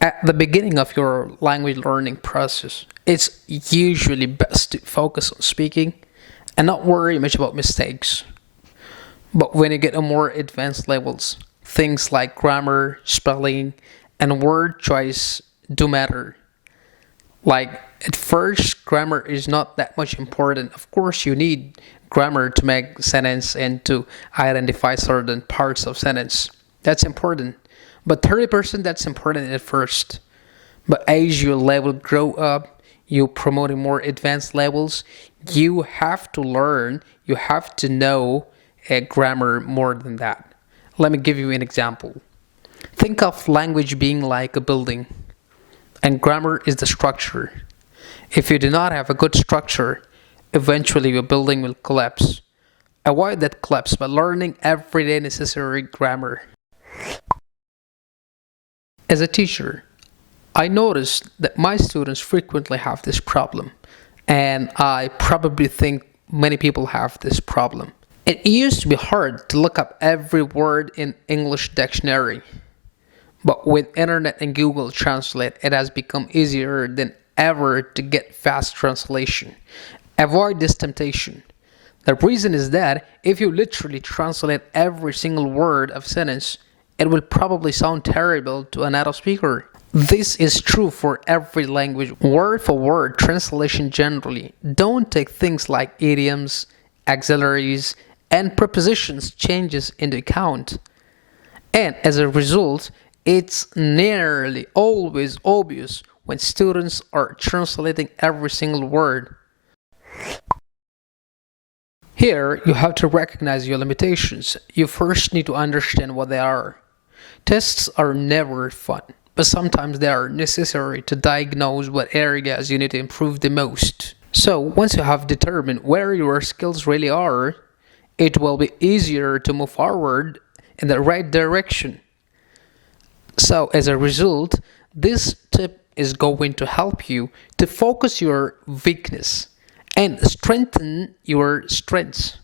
At the beginning of your language learning process, it's usually best to focus on speaking and not worry much about mistakes. But when you get to more advanced levels, things like grammar, spelling, and word choice do matter. Like at first, grammar is not that much important. Of course, you need grammar to make sentence and to identify certain parts of sentence. That's important. But 30% that's important at first. But as your level grow up, you promoting more advanced levels, you have to learn, you have to know a grammar more than that. Let me give you an example. Think of language being like a building, and grammar is the structure. If you do not have a good structure, eventually your building will collapse. Avoid that collapse by learning everyday necessary grammar. As a teacher, I noticed that my students frequently have this problem, and I probably think many people have this problem. It used to be hard to look up every word in English dictionary, but with internet and Google Translate, it has become easier than ever to get fast translation. Avoid this temptation. The reason is that if you literally translate every single word of sentence, it will probably sound terrible to a native speaker. This is true for every language. Word for word translation generally. Don't take things like idioms, auxiliaries, and prepositions changes into account. And as a result, it's nearly always obvious when students are translating every single word. Here, you have to recognize your limitations. You first need to understand what they are. Tests are never fun, but sometimes they are necessary to diagnose what areas you need to improve the most. So, once you have determined where your skills really are, it will be easier to move forward in the right direction. So, as a result, this tip is going to help you to focus your weakness and strengthen your strengths.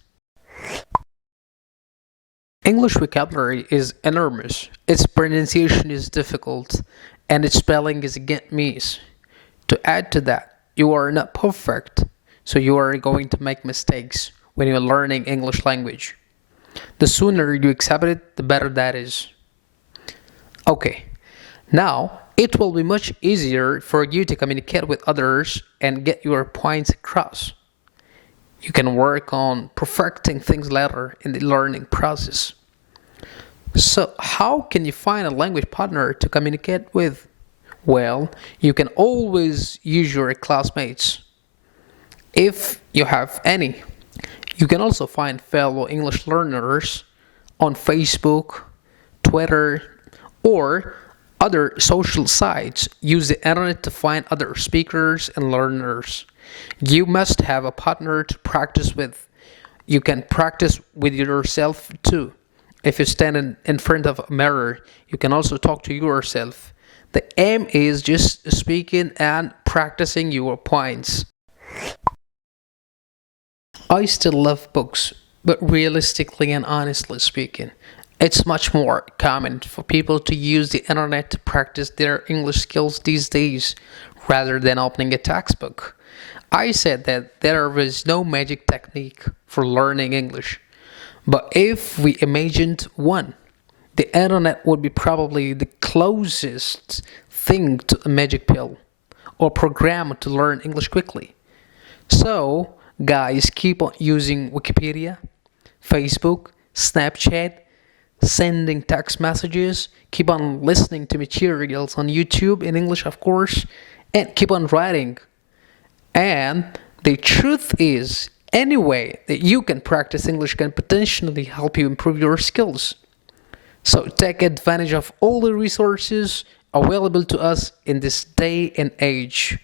English vocabulary is enormous, its pronunciation is difficult, and its spelling is get miss. To add to that, you are not perfect, so you are going to make mistakes when you're learning English language. The sooner you accept it, the better that is. Okay, now it will be much easier for you to communicate with others and get your points across. You can work on perfecting things later in the learning process. So, how can you find a language partner to communicate with? Well, you can always use your classmates, if you have any. You can also find fellow English learners on Facebook, Twitter, or other social sites. Use the internet to find other speakers and learners. You must have a partner to practice with. You can practice with yourself too. If you stand in front of a mirror, you can also talk to yourself. The aim is just speaking and practicing your points. I still love books, but realistically and honestly speaking, it's much more common for people to use the internet to practice their English skills these days rather than opening a textbook. I said that there is no magic technique for learning English, but if we imagined one, the internet would be probably the closest thing to a magic pill or program to learn English quickly. So, guys, keep on using Wikipedia, Facebook, Snapchat, sending text messages, keep on listening to materials on YouTube in English, of course, and keep on writing. And the truth is, any way that you can practice English can potentially help you improve your skills. So take advantage of all the resources available to us in this day and age.